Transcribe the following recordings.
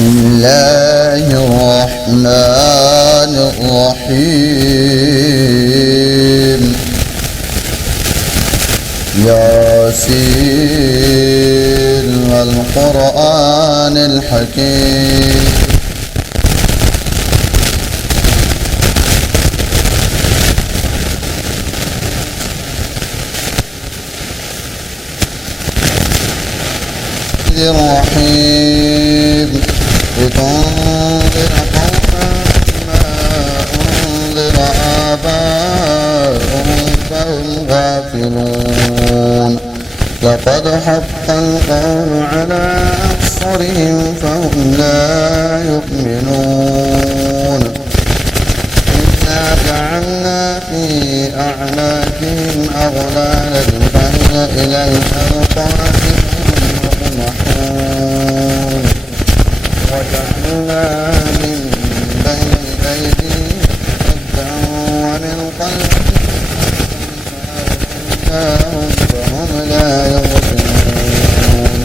الله الرحمن الرحيم ياسين والقرآن الحكيم الرحيم لتنذر قوما ما أنذر آباؤهم فهم غافلون لقد حق القول على أكثرهم فهم لا يؤمنون إنا جعلنا في أعناقهم أغلالا فهي إلى الأذقان محول وجعلنا من بين أيديهم سدا ومن خلفهم فهم لا يبصرون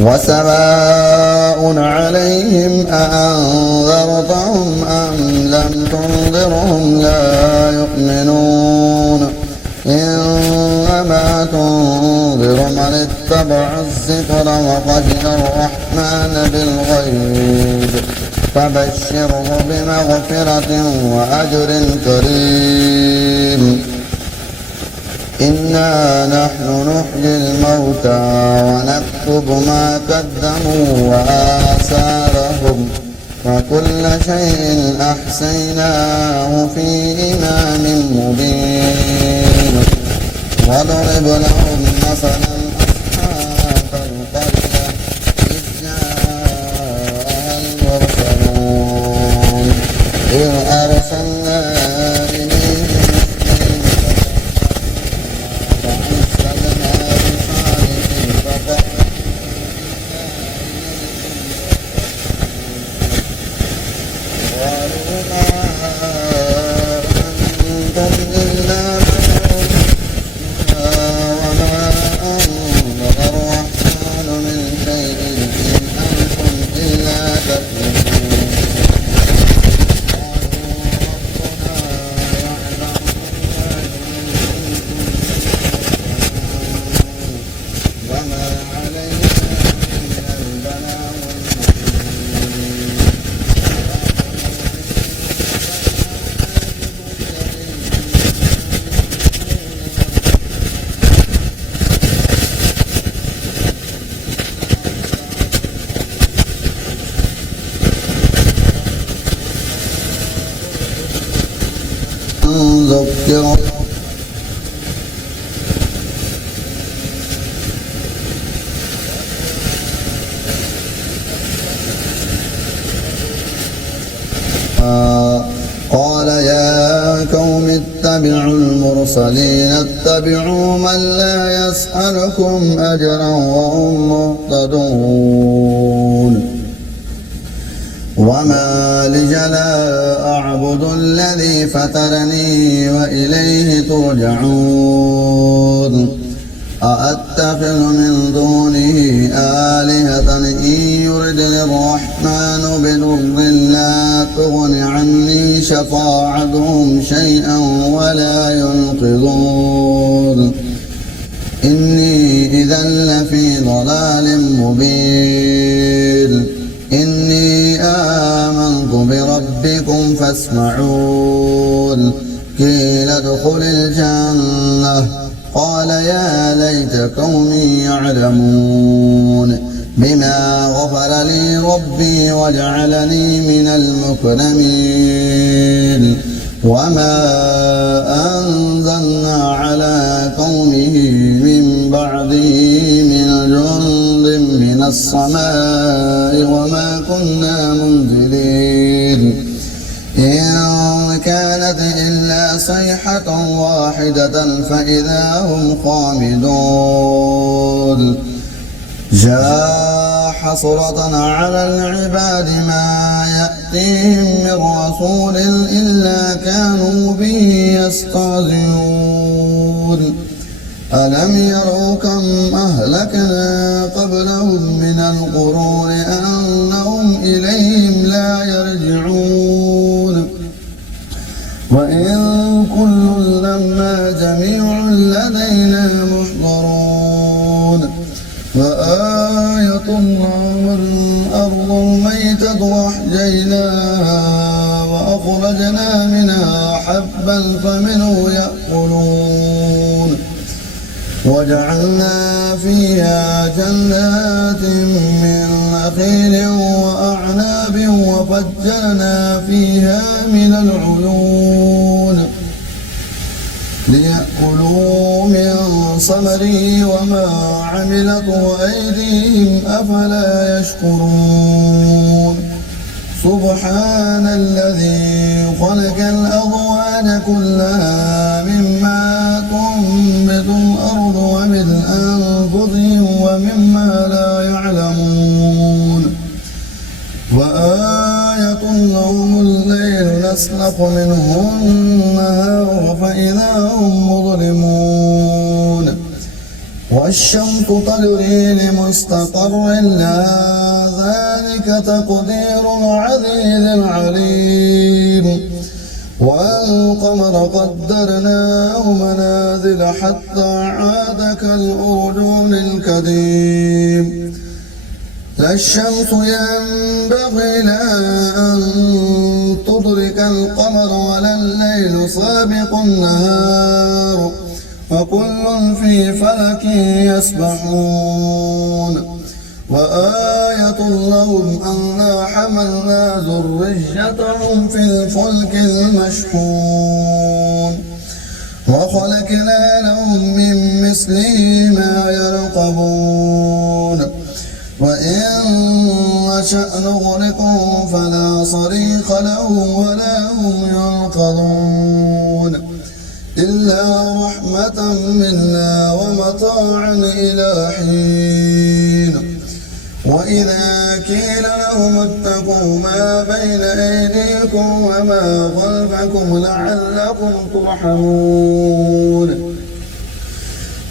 وسواء عليهم أأنذرتهم أم لم تنذرهم لا يؤمنون إنما تنذر من اتبع الذكر وخشي الرحمن بالغيب فبشره بمغفرة وأجر كريم إنا نحن نحيي الموتى ونكتب ما قدموا وآثارهم وكل شيء أحصيناه في إمام مبين واضرب لهم مثلا أصحاب القرية إذ جاءها المرسلون إذ أرسلنا إليهم فأرسلنا بصالح قالوا ما أنتم إلا وما أنزل الرحمن من شيء إن أنتم إلا تكذبون قالوا ربنا يعلم ما كنتم وما علينا إلا البلاغ ذكر قال يا قوم اتبعوا المرسلين اتبعوا من لا يسألكم أجرا وهم مهتدون وما لي لا أعبد الذي فطرني وإليه ترجعون أأتخذ من دونه آلهة إن يردني الرحمن بضر لا تغن عني شفاعتهم شيئا ولا ينقذون إني إذا لفي ضلال مبين إني آمنت بربكم فاسمعون قيل ادخل الجنة قال يا ليت قومي يعلمون بما غفر لي ربي وجعلني من المكرمين وما أنزلنا على قومه من بعده من جند من السماء وما كنا منزلين إن كانت إلا صيحة واحدة فإذا هم خامدون جاء حسرة على العباد ما يأتيهم من رسول إلا كانوا به يستهزئون ألم يروا كم أهلكنا قبلهم من القرون أنهم والأرض الميتة وأحييناها وأخرجنا منها حبا فمنه يأكلون وجعلنا فيها جنات من نخيل وأعناب وفجرنا فيها من العيون ليأكلوا من ثمره وما عملته أيديهم أفلا يشكرون سبحان الذي خلق الأزواج كلها مما تنبت الأرض ومن أنفسهم ومما لا يعلمون وآية لهم الليل نسلخ منه النهار فإذا هم مظلمون والشمس تجري لمستقر لها ذلك تقدير العزيز العليم والقمر قدرناه منازل حتى عاد كالأرجون القديم لا الشمس ينبغي لها أن تدرك القمر ولا الليل سابق النهار وكل في فلك يسبحون وآية لهم أنا حملنا ذريتهم في الفلك المشحون وخلقنا لهم من مثله ما يركبون وإن نشأ نغرقهم فلا صريخ لهم ولا هم ينقذون إلا رحمة منا ومتاعا إلى حين وإذا قيل لهم اتقوا ما بين أيديكم وما خلفكم لعلكم ترحمون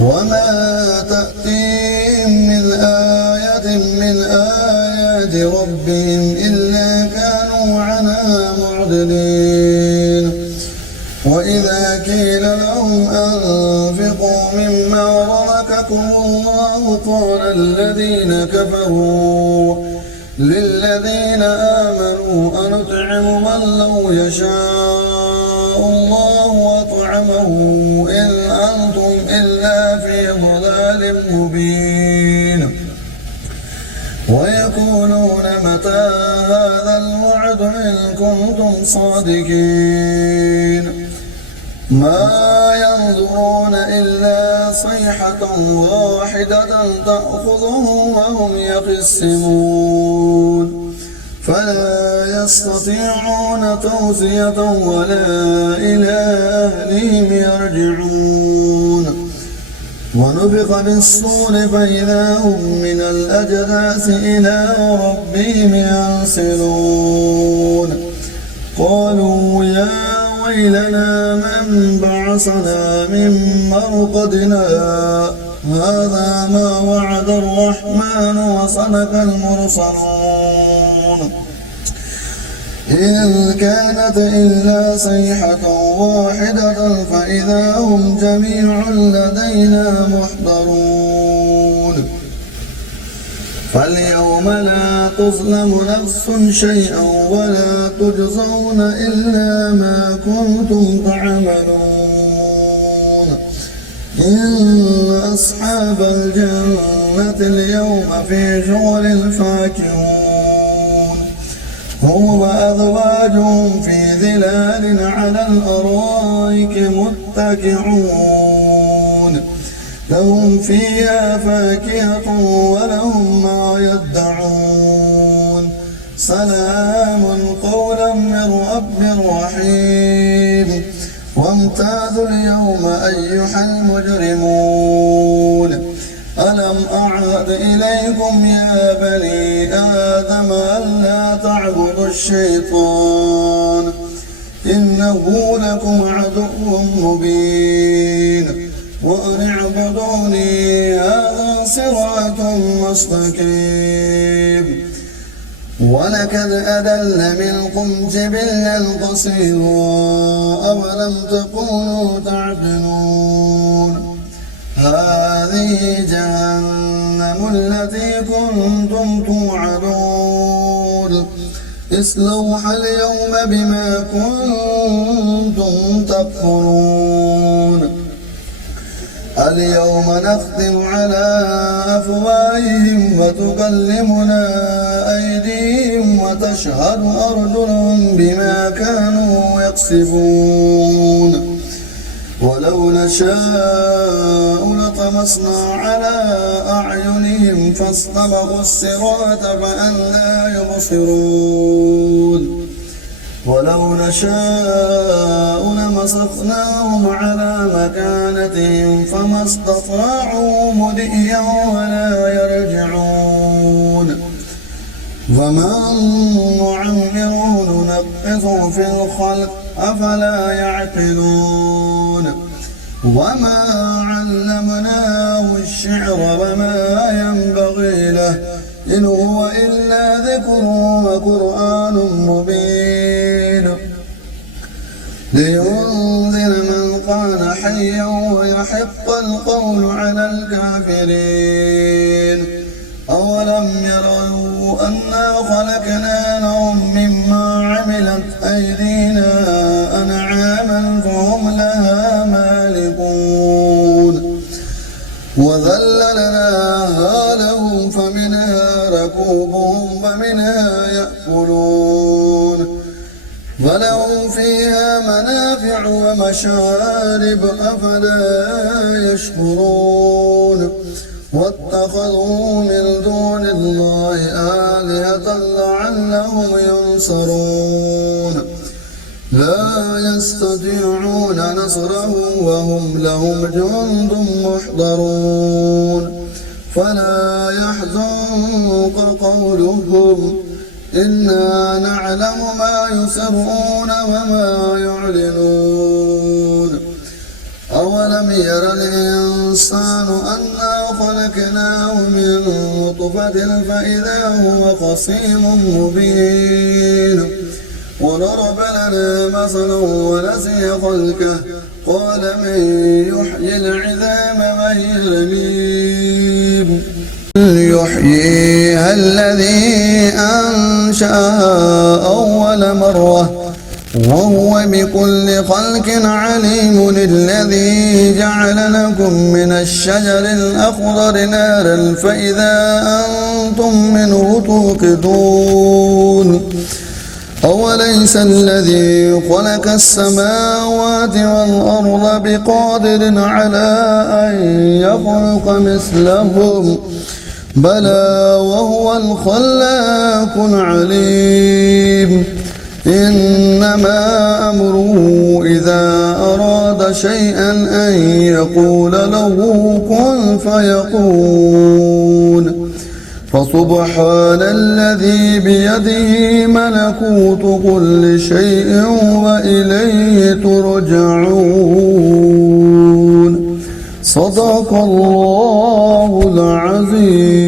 وما تأتيهم من آية من آيات ربهم إلا كانوا عنها معرضين وإذا قيل لهم أنفقوا مما رزقكم الله قال الذين كفروا للذين آمنوا أنطعم من لو يشاء الله أطعمه إن أنتم إلا في ضلال مبين ويقولون متى هذا الوعد إن كنتم صادقين ما ينظرون إلا صيحة واحدة تأخذهم وهم يخصمون فلا يستطيعون توصية ولا إلى أهلهم يرجعون ونفخ بالصور فإذا هم من الأجداث إلى ربهم ينسلون قالوا يا ويلنا من بعثنا من مرقدنا هذا ما وعد الرحمن وصدق المرسلون إن كانت إلا صيحة واحدة فإذا هم جميع لدينا محضرون فاليوم لا تظلم نفس شيئا ولا تجزون إلا ما كنتم تعملون إن أصحاب الجنة اليوم في شغل فاكهون هم وأزواجهم في ظلال على الأرائك متكئون لهم فيها فاكهة ولهم ما يدعون سلام قولا من رب رحيم وامتازوا اليوم أيها المجرمون ألم أعهد إليكم يا بني آدم ألا تعبدوا الشيطان إنه لكم عدو مبين وأن اعبدوني هذا صراط مستقيم ولقد أضل منكم جبلا قصيرا أولم تكونوا تعقلون هذه جهنم التي كنتم توعدون اصلوها اليوم بما كنتم تكفرون اليوم نختم على أفواههم وتكلمنا أيديهم وتشهد أرجلهم بما كانوا يكسبون ولو نشاء لطمسنا على أعينهم فاستبقوا الصراط فأنى يبصرون ولو نشاء لمسخناهم على مكانتهم فما استطاعوا مضيا ولا يرجعون وما نعمره ننقصه في الخلق أفلا يعقلون وما علمناه الشعر وما ينبغي له إن هو إلا ذكر وقرآن مبين لينذر من كان حيا ويحق القول على الكافرين أولم يروا أنا خلقنا لهم مما عملت أيدينا أنعاما فهم لها مالكون وذللناها لهم فمنها ركوبهم ومنها يأكلون ولهم فيها منافع ومشارب أفلا يشكرون واتخذوا من دون الله آلهة لعلهم ينصرون لا يستطيعون نصرهم وهم لهم جند محضرون فلا يحزنك قولهم إنا نعلم ما يسرون وما يعلنون أولم ير الإنسان أنا خلقناه من نطفة فإذا هو خصيم مبين وضرب لنا مثلا ونسي خلقه قال من يحيي العظام وهي رميم يحييها الذي أنشأها أول مرة وهو بكل خلق عليم الذي جعل لكم من الشجر الأخضر نارا فإذا أنتم منه توقدون أوليس الذي خلق السماوات والأرض بقادر على أن يخلق مثلهم بلى وهو الخلاق العليم إنما أمره إذا أراد شيئا أن يقول له كن فيكون فسبحان الذي بيده ملكوت كل شيء وإليه ترجعون صدق الله العظيم.